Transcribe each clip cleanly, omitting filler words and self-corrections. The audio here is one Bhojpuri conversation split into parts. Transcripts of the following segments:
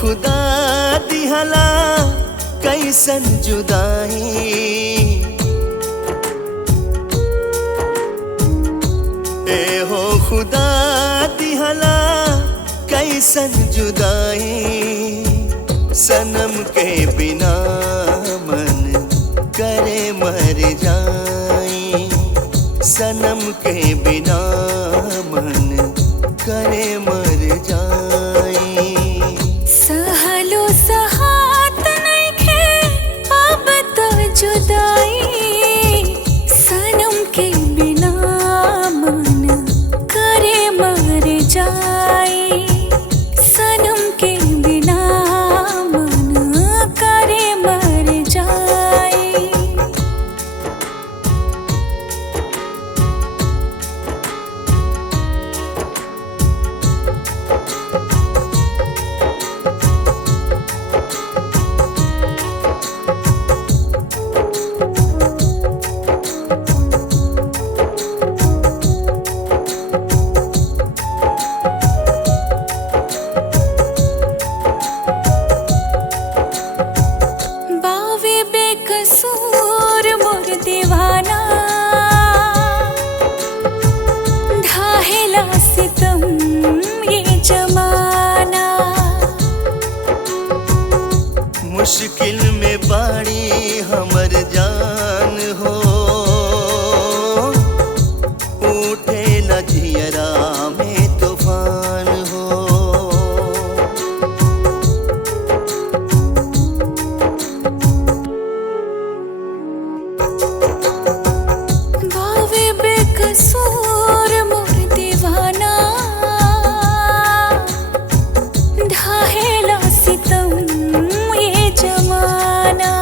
खुदा दिहला कैसन जुदाई, ए हो खुदा दिहला कैसन जुदाई। सनम के बिना मन करे मर जाई, सनम के बिना मन करे मर जाई। सहलो सहात नइखे अब तो जुदाई, सनम के बिना मन करे मर जाई, सनम के बिना मन करे मर जाई। कसूर मोर दीवाना ढाहेला सितम ये जमाना। मुश्किल में बाड़ी हमर जान हो, उठे न जियरा में तूफान हो। कसूर मोर दीवाना ढाहेला सितम ये जमाना।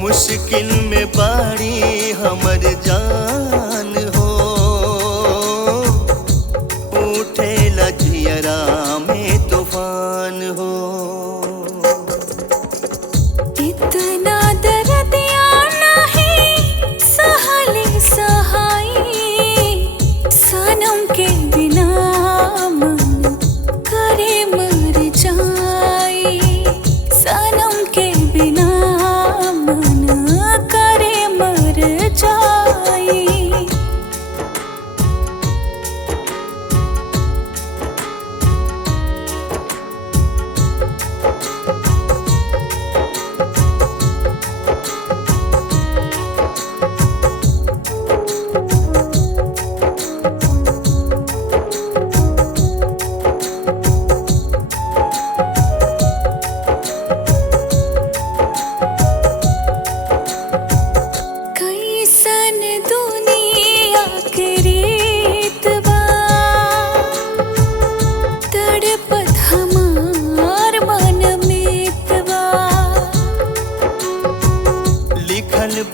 मुश्किल में बाड़ी हमर जान हो, उठे लजियरा में तूफान हो। इतना दर्द सनम के बिना मन करे मर जाई, सनम के बिना मन करे मर जाई।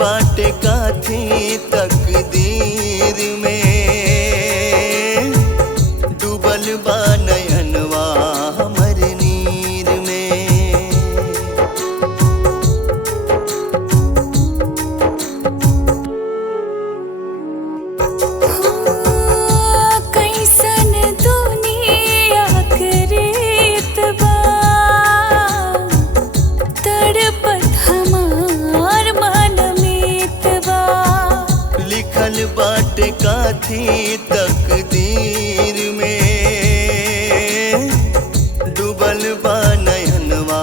बाटे काथी तकदीर में, डूबल बा नयनवा हमर नीर में। कैसन दुनिया के रीत बा, तड़पत हमार मन लिखल बाटे काथी तकदीर में, डूबल बा नयनवा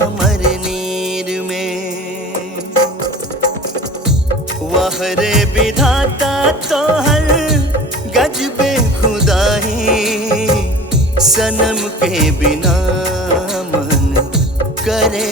हमर नीर में। वाह रे विधाता तोहर गजबे खुदाई, सनम के बिना मन करे